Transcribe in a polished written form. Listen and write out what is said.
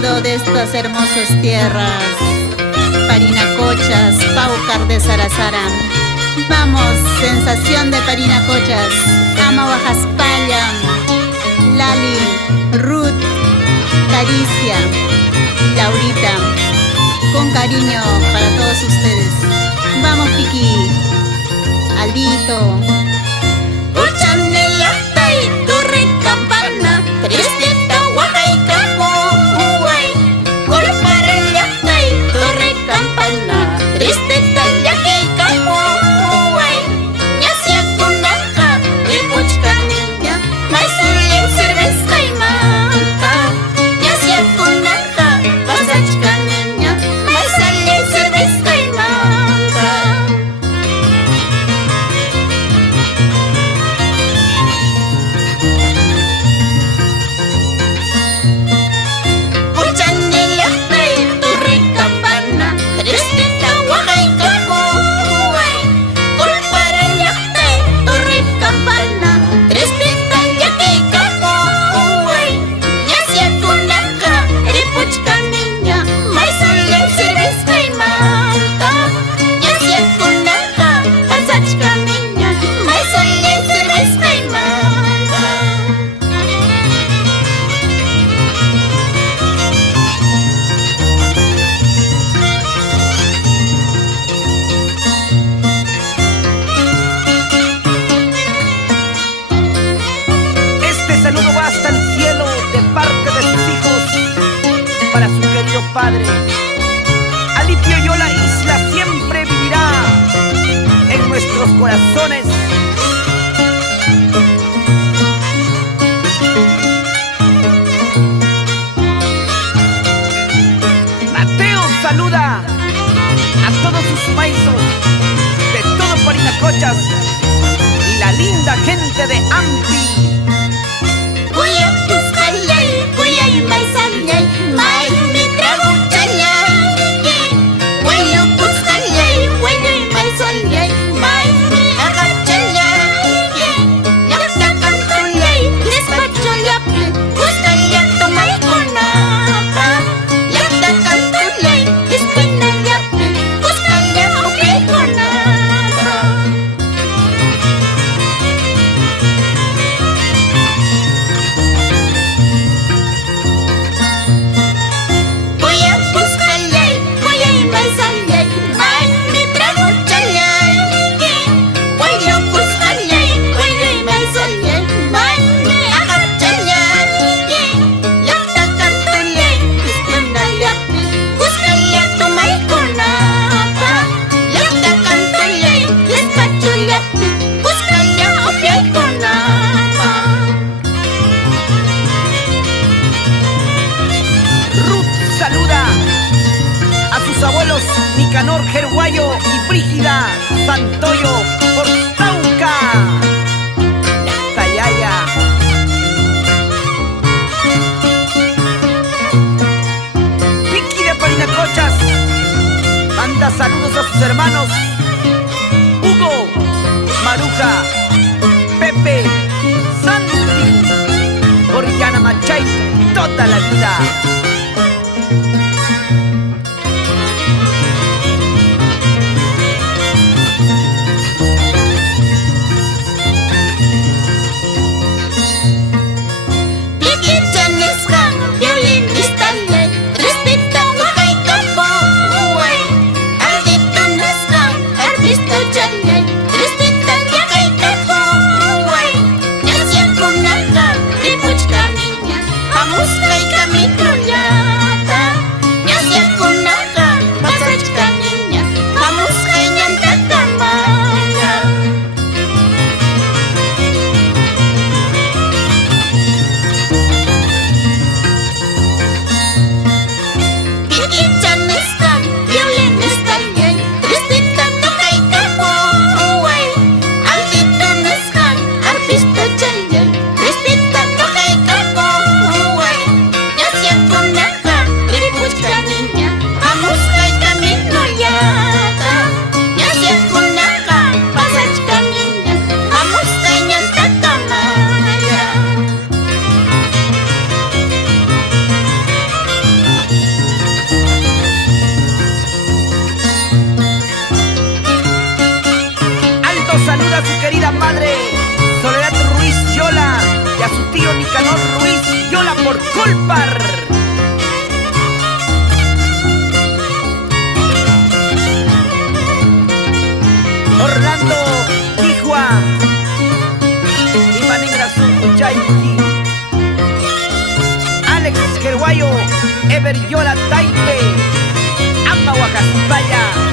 lindo de estas hermosas tierras, Parinacochas, Paucar de Sarasaram. Vamos, sensación de Parinacochas, Ama Bajaspallam, Lali, Ruth, Caricia, Laurita, con cariño para todos ustedes. Vamos, Piqui, Aldito. Padre, Alipio yo la isla siempre vivirá en nuestros corazones. Mateo saluda a todos sus paisos de todo Parinacochas y la linda gente de Ampi. Abuelos Nicanor Jerguayo y Brígida Santoyo por Tauca, Tayaya. Piqui de Parinacochas manda saludos a sus hermanos Hugo, Maruja, Pepe, Santi, por Yanamachay toda la vida. Vamos, la madre Soledad Ruiz Yola y a su tío Nicanor Ruiz Yola por Culpar. Orlando Quijua y Manegrasun Uchayki, Alex Gerguayo, Ever Yola Taipe, Ama Huacaspaya.